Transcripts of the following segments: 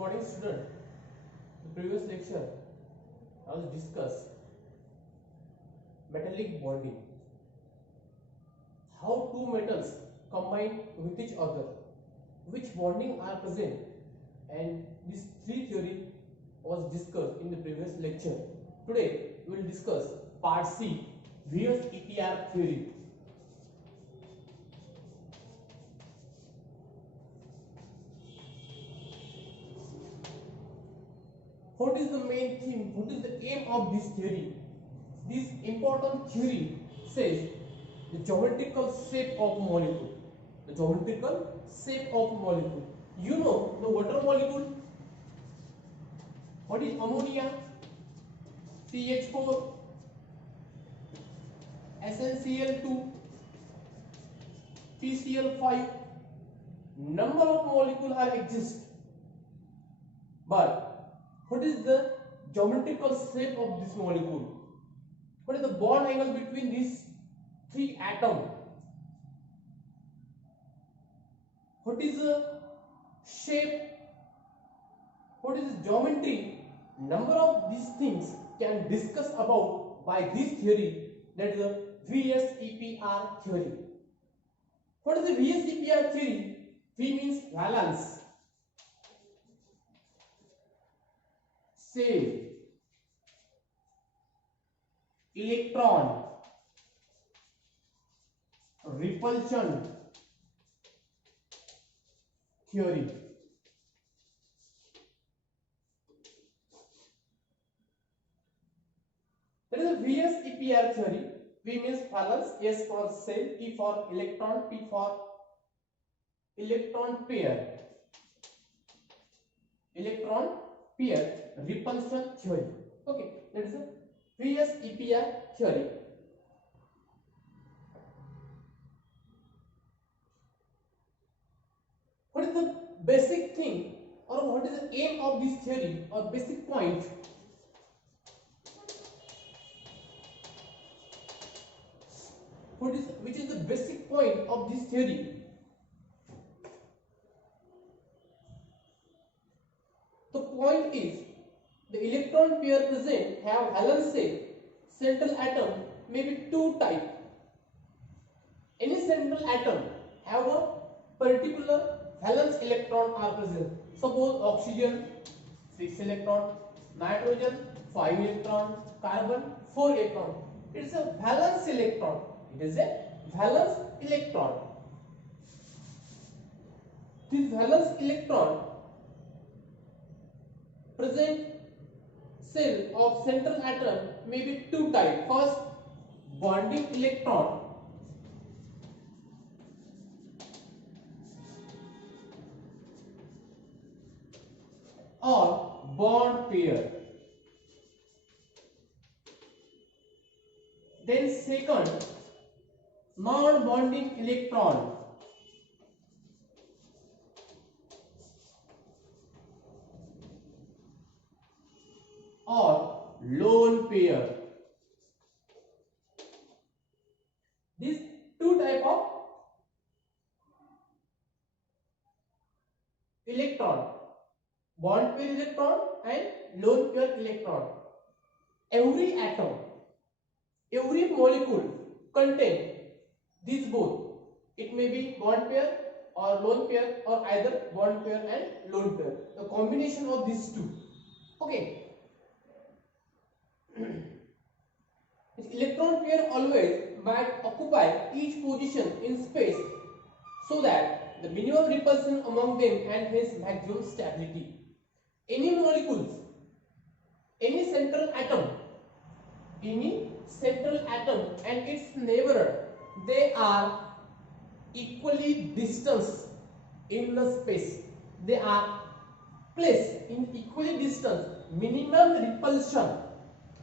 morning, student. The previous lecture I was discussed metallic bonding. How two metals combine with each other, which bonding are present, and this three theory was discussed in the previous lecture. Today we will discuss part C, VS-EPR theory. What is the main theme? What is the aim of this theory? This important theory says the geometrical shape of molecule. The geometrical shape of molecule. You know the water molecule. What is ammonia? CH4, SnCl2, PCl5. Number of molecules are exist, but what is the geometrical shape of this molecule? What is the bond angle between these three atoms? What is the shape? What is the geometry? Number of these things can discuss about by this theory, that is the VS-EPR theory. What is the VS-EPR theory? V means valence, shell, electron, repulsion theory. That is a VS-EPR theory. V means valence, S for shell, E for electron, P for electron pair. Electron pair repulsion theory. Okay, that is a VS-EPR theory. What is the basic thing, or what is the aim of this theory, or basic point? Which is the basic point of this theory? The point is the electron pair present have valence shell. Central atom may be two type. Any central atom have a particular valence electron are present. Suppose oxygen 6 electron, nitrogen 5 electron, carbon 4 electron. It is a valence electron. It is a valence electron. This valence electron present shell of central atom may be two type. First, bonding electron, or bond pair. Then second, non-bonding electron, or lone pair. These two type of electron, bond pair electron and lone pair electron. Every atom, every molecule contain these both. It may be bond pair or lone pair, or either bond pair and lone pair. The combination of these two. Okay. Electron pair always might occupy each position in space so that the minimum repulsion among them and hence maximum stability. Any molecules, any central atom and its neighbor, they are equally distance in the space. They are placed in equally distance, minimum repulsion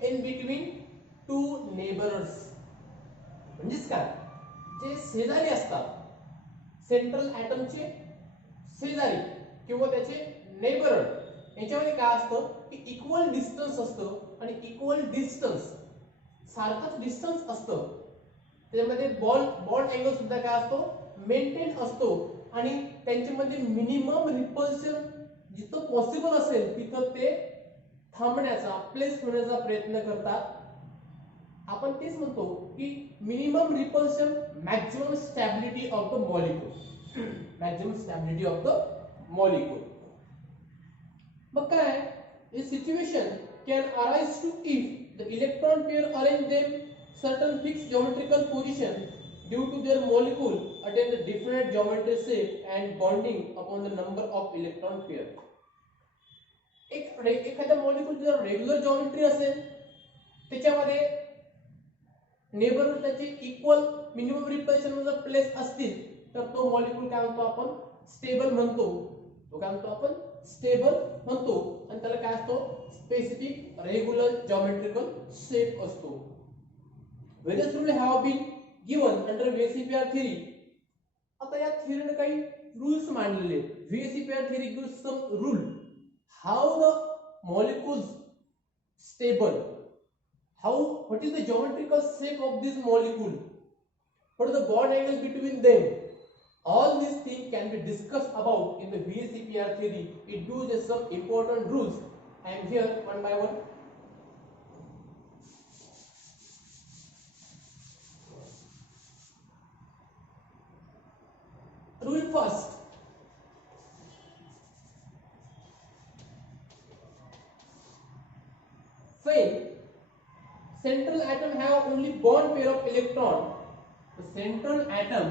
in between two neighbors. म्हणजेच काय, जे शेजारी असतात, central ॲटमचे शेजारी किंवा त्याचे neighbour, याच्यामध्ये काय असतं की इक्वल डिस्टन्स असतं, आणि इक्वल डिस्टन्स सारखंच डिस्टन्स असतं, त्याच्यामध्ये बॉन्ड अँगल सुद्धा काय असतो, मेंटेन असतो, आणि त्यांच्यामध्ये मिनिमम रिपल्शन जिथं पॉसिबल असेल तिथं ते थांबण्याचा, प्लेस होण्याचा प्रयत्न करतात. आपण तेच म्हणतो की minimum repulsion, maximum stability of the molecule. Maximum stability of the molecule. मग काय, a situation can arise to if the electron pair arrange them certain fixed geometrical position due to their molecule attain the definite geometry shape and bonding upon the number of electron pair. एखाद्या molecule जर regular geometry असेल, त्याच्यामध्ये neighbour त्याचे equal minimum repulsion जर place असतील, तर तो molecule काय म्हणतो आपण, स्टेबल म्हणतो. तो काय म्हणतो आपण, स्टेबल म्हणतो. आणि त्याला काय असतो, स्पेसिफिक रेग्युलर जॉमेट्रिकल शेप असतो. Various rule have been given under VSEPR theory. आता या थ्योरीने काही रूल्स मांडलेले. VSEPR theory gives some rule how the molecules stable, what is the geometrical shape of this molecule, what is the bond angle between them. All these things can be discussed about in the VSEPR theory. It uses some important rules. I am here one by one. Rule first. When central atom have only bond pair of electron, the central atom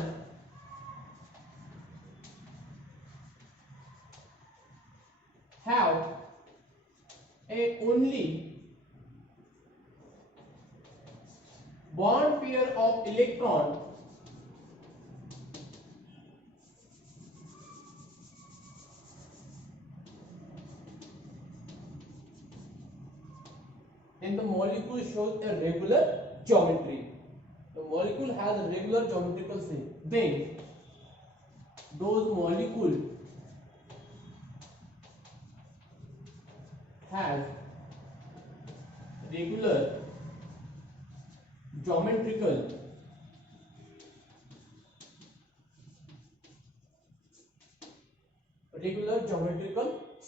have a only bond pair of electron then the molecule shows a regular geometry. The molecule has a regular geometrical shape. Then those molecules have regular geometrical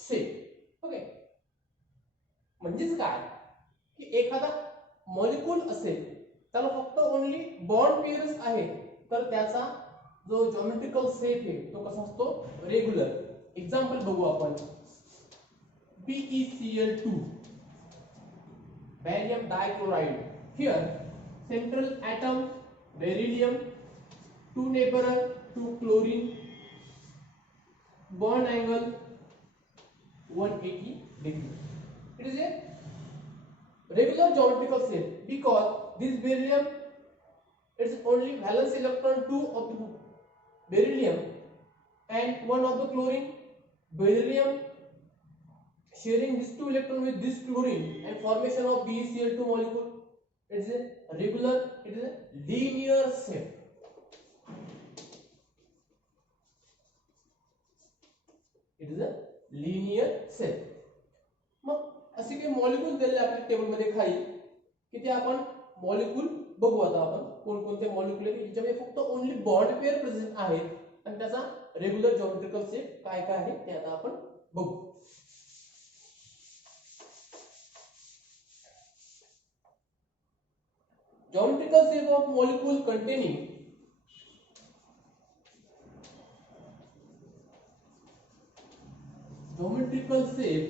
shape. Okay, म्हणजेच काय की एखादा molecule असेल त्याला फक्त only bond pairs आहेत, तर त्याचा जो जॉमेट्रिकल शेप आहे तो कसा असतो, रेग्युलर. एक्झाम्पल बघू आपण. BeCl2, barium dichloride. Here central atom beryllium, 2 neighbor, 2 chlorine, bond angle 180 degree. It is a regular geometrical shape because this beryllium is only valence electron 2 of the beryllium and 1 of the chlorine. Beryllium sharing these 2 electrons with this chlorine and formation of BeCl2 molecule. It is a regular, it is a linear shape. It is a linear shape. मग असे काही molecule दिलेले आपल्या table मध्ये खाली, की ते आपण molecule बघू. आता आपण कोणकोणते मॉलिक्यूल आहेत ज्याच्यामध्ये फक्त ओनली बॉन्ड पेअर प्रेझेंट आहेत आणि त्याचा रेग्युलर जॉमेट्रिकल शेप काय काय आहे ते आता आपण बघू. Geometrical shape of molecule containing geometrical shape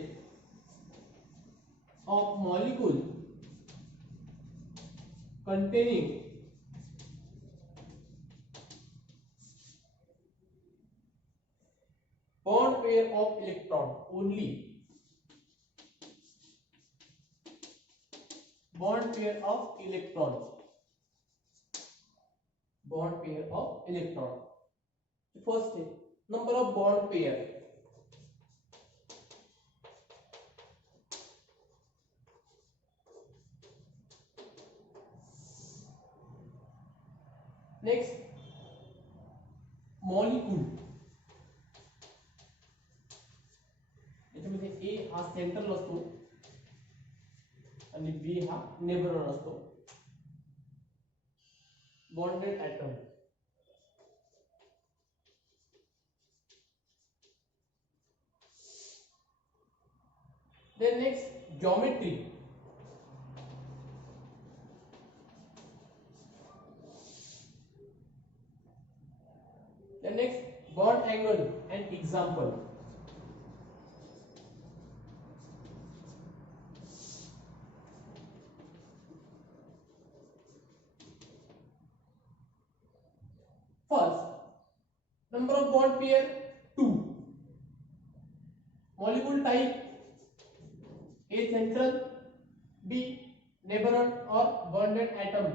of molecule containing bond pair of electron, only bond pair of electron, bond pair of electron. First thing, number of bond pair. Next, molecule. याच्यामध्ये A हा central असतो आणि B हा नेबरर असतो. Bonded atom. Then next, geometry. Then next, bond angle and example. First, number of bond pair 2. Molecule type A central, B neighborhood or bonded atom.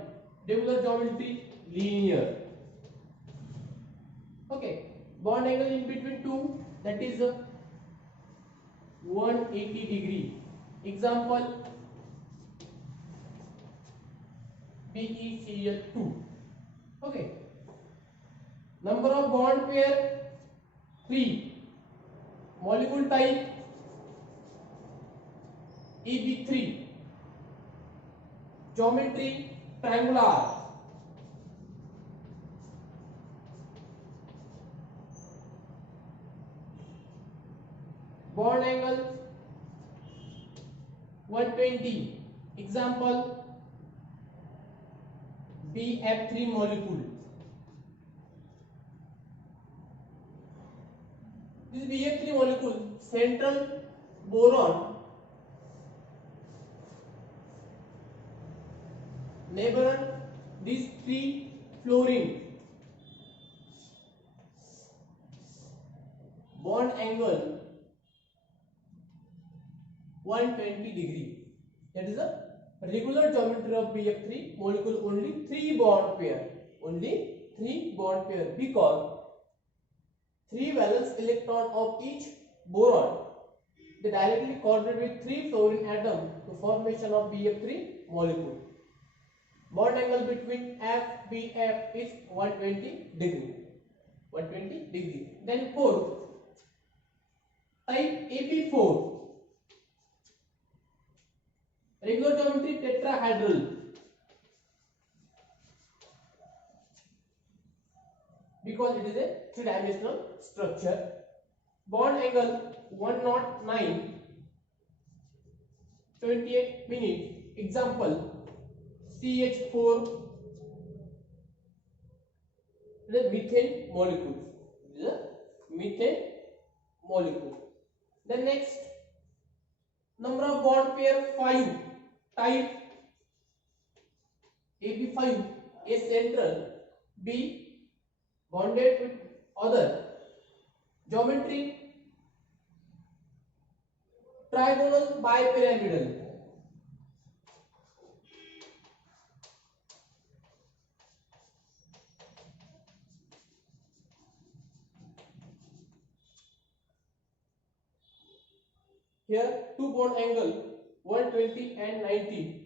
Regular geometry linear. Okay, bond angle in between two, that is 180 degree. Example, BeCl2. Okay, number of bond pair 3. Molecule type Eb3. Geometry triangular. Bond angle 120. Example, BF3 molecule. This BF3 molecule, central boron, neighborhood these 3 fluorine. Bond angle 120 degree. That is a regular geometry of BF3 molecule. Only 3 bond pair. Only 3 bond pair, because 3 valence electron of each boron, they directly coordinate with 3 fluorine atom to formation of BF3 molecule. Bond angle between FBF is 120 degree. 120 degree. Then fourth, type AB4. Regular geometry tetrahedral, because it is a 3-dimensional structure. Bond angle 109, 28 minutes. Example, CH4, the methane molecule. This is a methane molecule. Then next, number of bond pair 5. Type AB5, A central, B bonded with other. Geometry trigonal bipyramidal. Here 2 bond angle 120 and 90.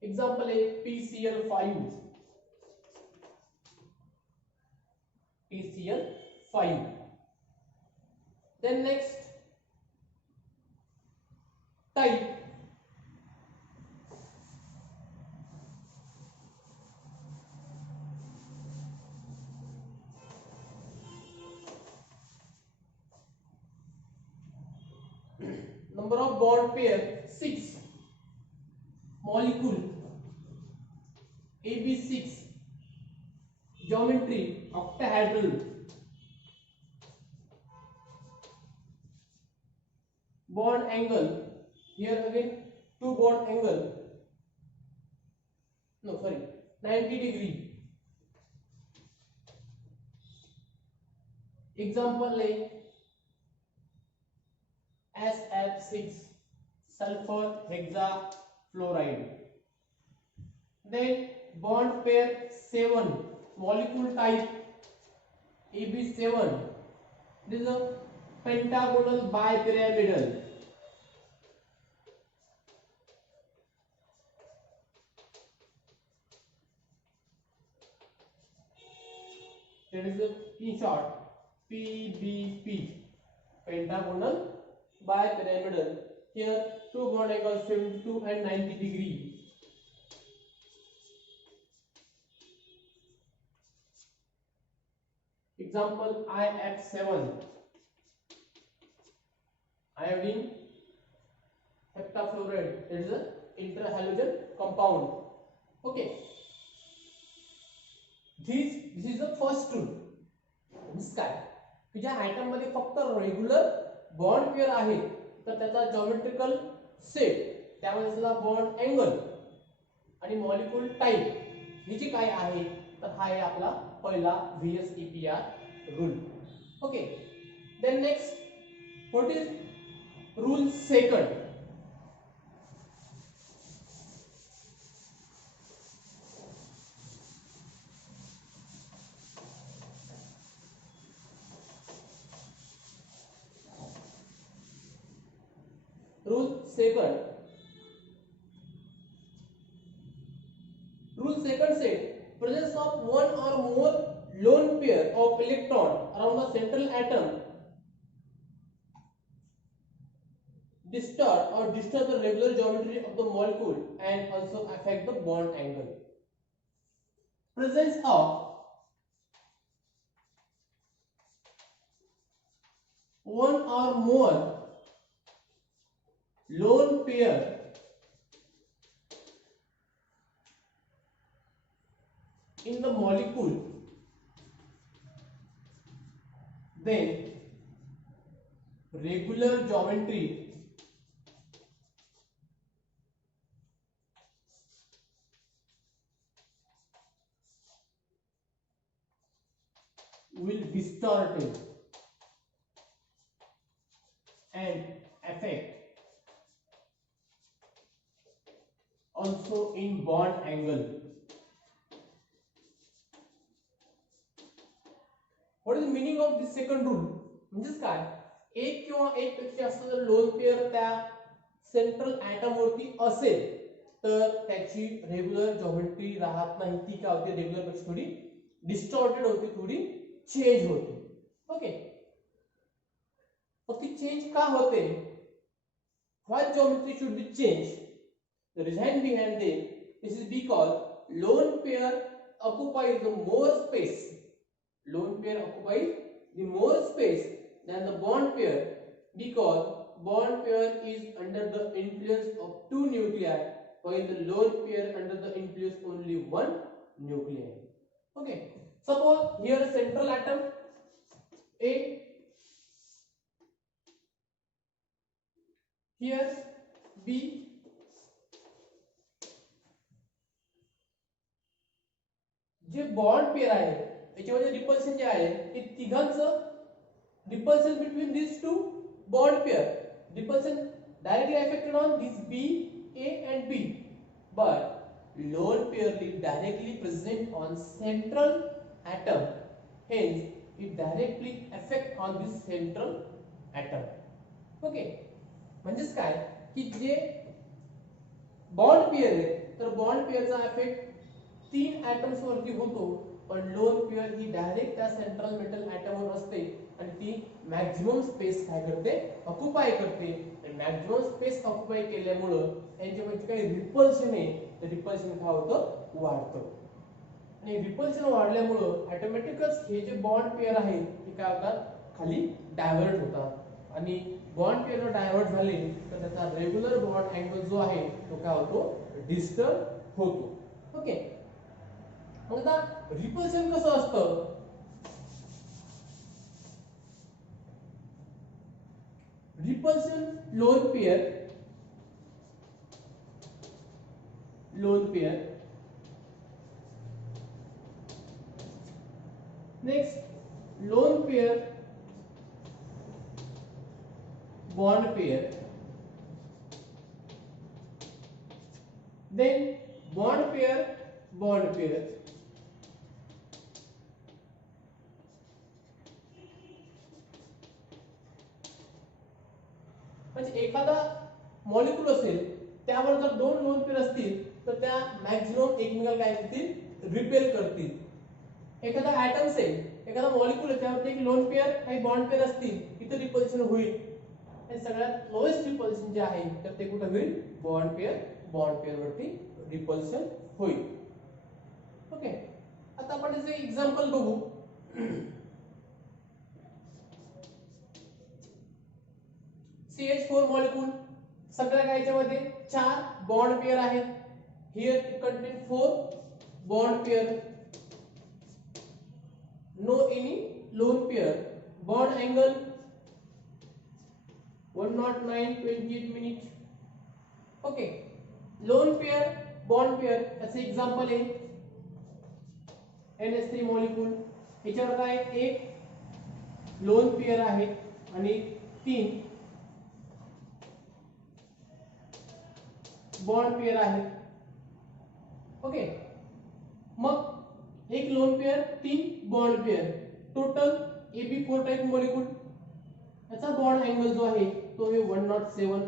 Example A, PCl5. PCl5. Then next, type number of bond pair 6. Molecule AB6. Geometry octahedral. Bond angle, here again 2 bond angle, 90 degree. Example A, SF6 sulfur hexafluoride. Then bond pair 7. Molecule type AB7. This is a pentagonal bipyramidal. That is in short PBP, pentagonal bipyramidal. Here 2 bond angles 72 and 90 degree. Example IF7, iodine heptafluoride. It is a interhalogen compound. Okay, this is the first rule. Means काय की ज्या item मध्ये फक्त regular bond pair आहे तर त्याचा geometrical set, त्यामध्ये असलेला बॉन्ड अँगल आणि मॉलिक्यूल टाइप ही जी काय आहे तर हा आहे आपला पहिला VSEPR rule. Okay, then next what is rule second. Rule second said presence of one or more lone pair of electron around the central atom distort or disturb the regular geometry of the molecule and also affect the bond angle. Presence of one or more lone pair in the molecule, then regular geometry will distort it and affect also in bond angle. What is the meaning of this second rule? म्हणजेच काय, एक किंवा एक पेक्षा जास्त जर lone pair त्या central atom वरती असेल तर त्याची रेग्युलर जॉमेट्री राहत नाही, ती काय होते रेग्युलर पेक्षा थोडी डिस्टॉर्टेड होते, थोडी चेंज होते. ओके, मग ती चेंज का होते? Why geometry should be change? The reason behind this is because lone pair occupies the more space. Lone pair occupies the more space than the bond pair because bond pair is under the influence of two nuclei while the lone pair under the influence only one nuclei. Okay, suppose here a central atom A, here B, जे bond pair आहे याच्यामध्ये repulsion जे आहे ते तिघांचं repulsion between this two bond pair, repulsion directly affected on this B, A and B, but lone pair is directly present on central atom, hence it directly affect on this central atom. Okay, म्हणजेच काय की जे bond pair आहे तर bond पेअरचा effect तीन atoms वरती होतो, पण lone pair ही direct त्या सेंट्रल मेटल ऍटम वर असते आणि ती मॅक्झिमम स्पेस काय करते, ऑक्युपाय करते. आणि मॅक्झिमम स्पेस ऑक्युपाय केल्यामुळे यांच्यामध्ये काही रिपल्शन आहे तर रिपल्शन काय होतं, वाढतं. आणि रिपल्शन वाढल्यामुळे ऑटोमॅटिकच हे जे बॉन्ड पेअर आहे ते काय होतात, खाली डायव्हर्ट होतात आणि बॉन्ड पेअर डायव्हर्ट झाले तर त्याचा रेग्युलर बॉन्ड अँगल जो आहे तो काय होतो, डिस्टर्ब होतो. ओके, मग आता रिपल्शन कसं असतं? Repulsion lone pair next lone pair bond pair, then bond pair bond pair, म्हणजे एखादा मॉलिक्यूल असेल त्यावर जर दोन लोन पेअर असतील तर त्या मॅक्झिमम एकमेकाला काय करतील, रिपेल करतील. एखादा ऍटम असेल, एखादा मॉलिक्यूल आहे त्यावर एक लोन पेअर काही बॉन्ड पेअर असतील, इथे रिपल्शन होईल. आणि सगळ्यात लोएस्ट रिपल्शन जे आहे तर ते कुठे होईल, बॉन्ड पेअर वरती रिपल्शन होईल. ओके, आता आपण याचे एक्झाम्पल बघू. CH4 मॉलिक्यूल सगळ्या काय याच्यामध्ये 4 बॉन्ड पेअर आहेत. Here it contain 4 bond pair, no any lone pair. Bond angle 109.28 minute. Okay, lone pair bond pair याचे एक्झाम्पल आहे NH3 मॉलिक्यूल. याच्यावर काय एक लोन पेअर आहे आणि 3 बॉन्ड पेअर आहे. ओके, मग एक lone pair 3 bond pair, total AB4 type molecule. याचा बॉन्ड अँगल जो आहे तो आहे 107.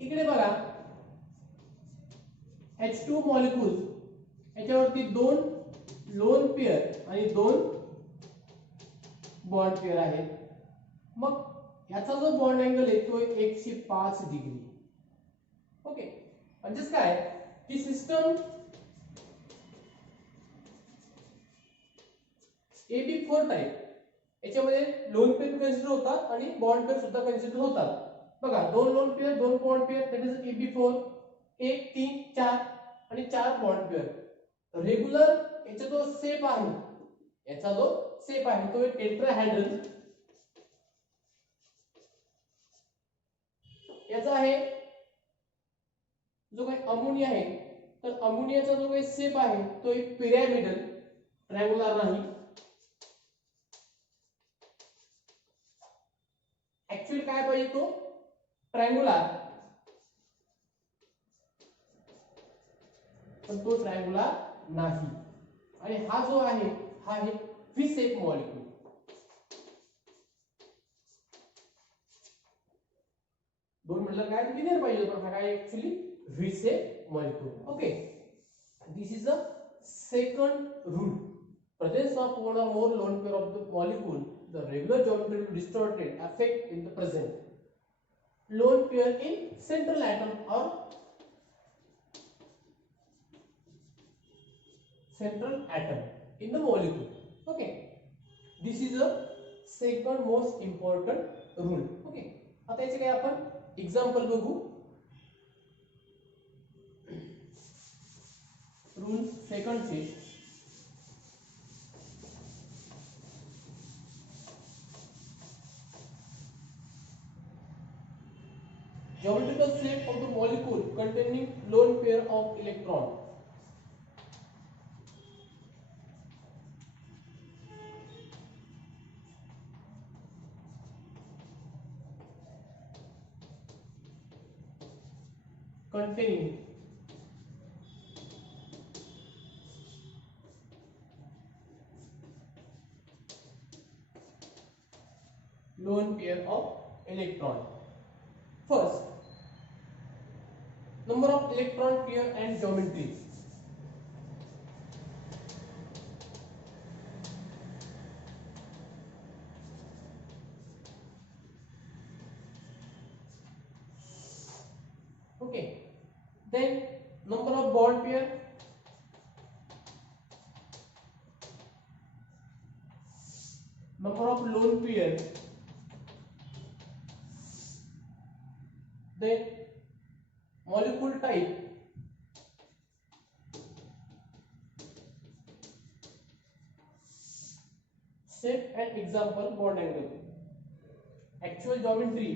इकडे बघा H2 मॉलिक्यूल, याच्यावरती 2 लोन पेअर आणि 2 बॉन्ड पेअर आहेत. मग याचा जो बॉन्ड अँगल आहे तो 105 डिग्री. ओके, म्हणजेच काय की सिस्टम AB4 टाइप याच्यामध्ये लोन पेअर कन्सिडर होतात आणि बॉन्ड पेअर सुद्धा कन्सिडर होतात. बघा 2 lone pair 2 bond pair, that is AB4. 1 3 4 आणि 4 बॉन्ड पेअर. रेग्युलर याचा जो शेप आहे, याचा जो शेप आहे तो टेट्राहेड्रल. याचा आहे जो काही अमोनिया आहे, तर अमोनियाचा जो काही शेप आहे तो एक पिरॅमिडल, ट्रायंगुलर नाही. ऍक्च्युअली काय पाहिजे तो ट्रायंगुलर, पण तो ट्रायंगुलर नाही. आणि हा जो आहे हा आहे व्ही शेप मॉलिक्यूल. दोन म्हटलं काय लिनियर पाहिजे, पण हा काय actually V shape molecule. Okay, this is a second rule. Presence of one or more lone pair of the molecule, the regular geometry will distorted affect in the present. Lone pair in central atom or central atom in the molecule. Okay, this is a second most important rule. Okay, आता याचे काय आपण example बघू. Rule second चे geometrical shape of the molecule containing lone pair of electron. Containing lone pair of electron. First, number of electron pair and geometry. Okay, then number of bond pair, number of lone pair, then molecule type, shape and example, bond angle, actual geometry,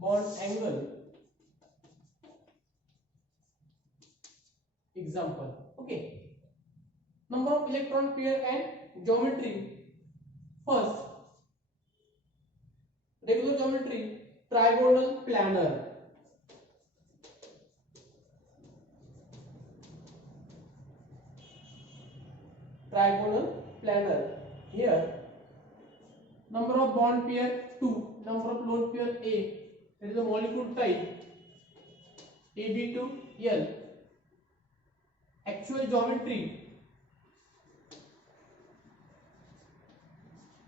bond angle, example. Okay, number of electron pair and geometry. First, regular geometry, trigonal planar. Trigonal planar. Here, number of bond pair 2, number of lone pair A. That is the molecule type AB2L. Actual geometry,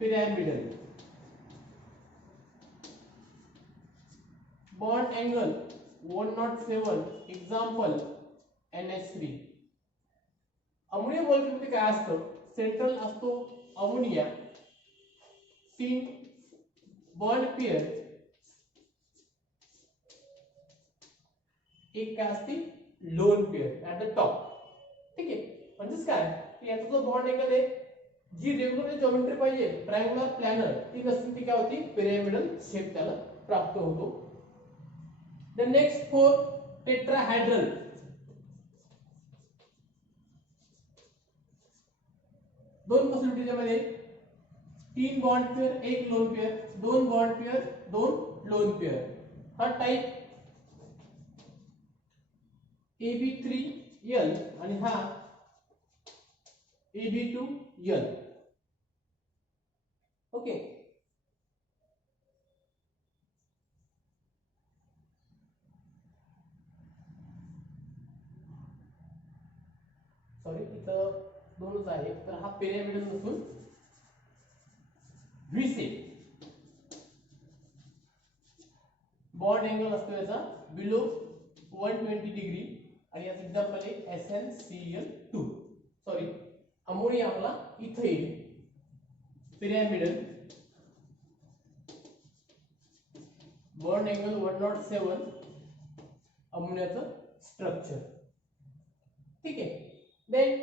pyramidal. Bond angle 107. Example NH3. Ammonia molecule मध्ये काय असतं, central असतो ammonia, 3 bond pair, एक काय असते lone pair at the top. ठीक आहे, म्हणजेच काय की याचा जो बॉन्ड अँगल आहे, जी रेग्युलर ज्योमेट्री पाहिजे ट्रायंगुलर प्लॅनर ती नसते, ती काय होती पिरॅमिडल शेप त्याला प्राप्त होतो. The next 4 tetrahedral. दोन पॉसिबिलिटी त्यामध्ये, 3 बॉन्ड पेयर, एक loan pair, 2 bond pair, 2 lone pair. हा टाइप AB3L आणि हा AB2L. ओके, सॉरी इथं दोनच आहे, तर हा पिरॅमिडल नसून व्ही शेप. बॉन्ड अँगल असतो याचा बिलो 120 डिग्री आणि याचं एक्झाम्पल आहे SnCl2. सॉरी अमोनिया आपला इथे येईल. पिरॅमिडल बॉन्ड अँगल 107, अमोनियाचं स्ट्रक्चर. ठीक आहे, then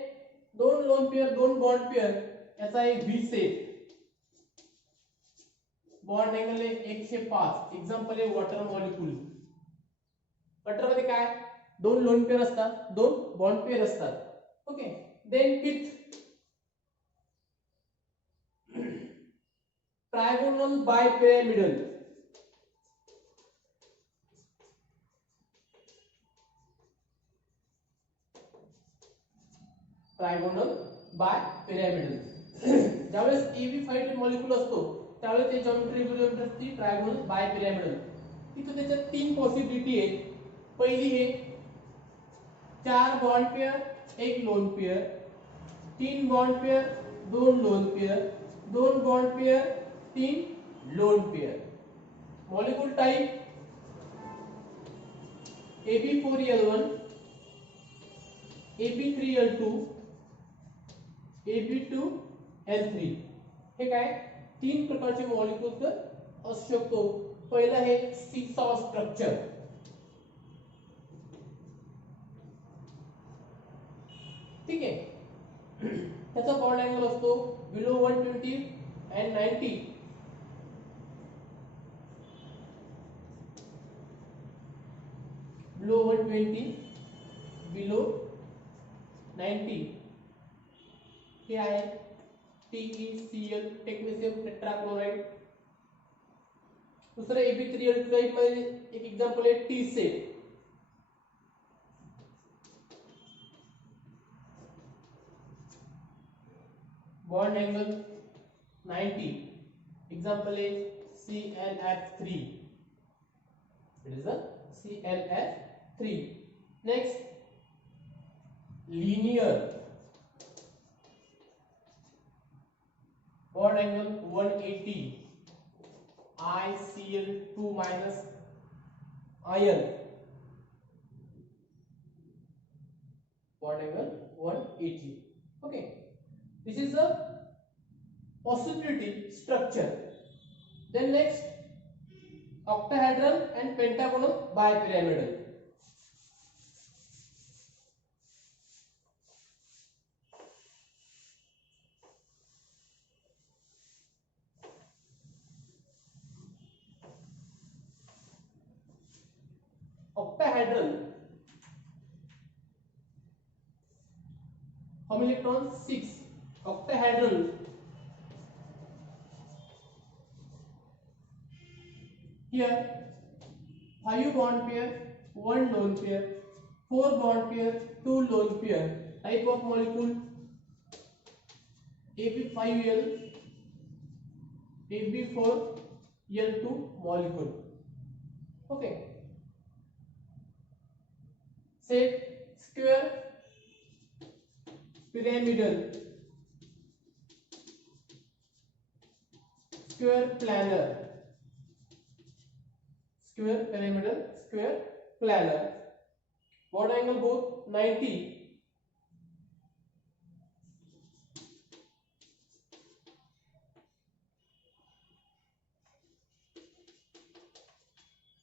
2 lone pair, 2 bond pair, याचा एक व्ही शेप. बॉन्ड अँगल आहे 105. एक्झाम्पल आहे वॉटर मॉलिक्यूल. वॉटर मध्ये काय 2 लोन पेयर असतात, 2 बॉन्ड पेयर असतात. Okay, then fifth trigonal bipyramidal. Trigonal bipyramidal. ज्यावेळेस AB5 मॉलिक्यूल असतो त्यावेळेस ते ज्योमेट्री रेग्युलर असते ट्रायगोनल बायपिरॅमिडल. इथे त्याच्यात 3 पॉसिबिलिटी आहेत. पहिली आहे 4 bond pair, 1 lone pair, 3 bond pair, 2 lone pair, 2 bond pair, 3 lone pair. Molecule type AB4L1, AB3L2, AB2L3. हे काय 3 प्रकारचे मॉलिक्यूल असू शकतो. पहिला आहे सीसॉ स्ट्रक्चर. ठीक आहे, त्याचा बॉन्ड अँगल असतो बिलो 120 and 90. Below 120, below 90. हे आहे TeCl, टेक्नेशियम टेट्राक्लोराइड. दुसरं AB3L2 टाइप मध्ये एक एक्झाम्पल आहे T set. Bond angle 90. Example is ClF3. It is a ClF3. Next, linear. Bond angle 180. ICl2 minus ion. Bond angle 180. Okay. This is a possibility structure. Then next, octahedral and pentagonal bipyramidal. Octahedral, how many electrons? 6. Octahedral, here 5 bond pair, 1 lone pair, 4 bond pair, 2 lone pair. Type of molecule AB5L, AB4L2 molecule. Okay. Say square pyramidal, square planar, square pyramidal, square planar. bond angle both 90.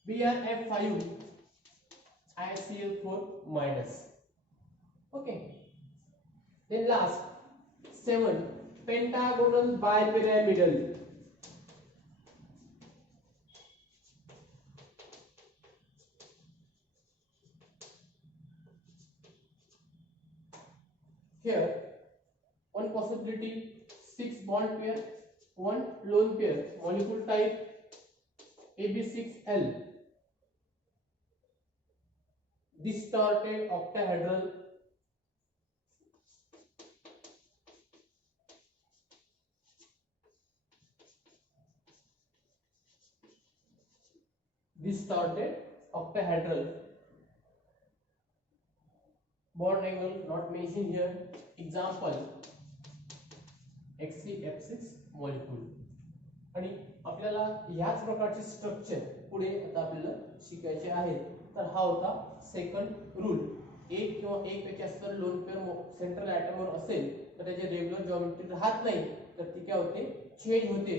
BrF5 ICl4 minus. Okay. Then last 7 pentagonal bipyramidal. Here one possibility 6 bond pair, one lone pair, molecule type AB6L, distorted octahedral, bond angle not mentioned here. Example XCF6 molecule. आणि आपल्याला याच प्रकारचे structure पुढे आता आपल्याला शिकायचे आहे. तर हा होता सेकंड रूल. एक किंवा एक पेक्षा जास्त लोन पेअर सेंट्रल ॲटमवर असेल तर त्याचे रेग्युलर जॉमेट्री राहत नाही, तर ती काय होते, चेंज होते.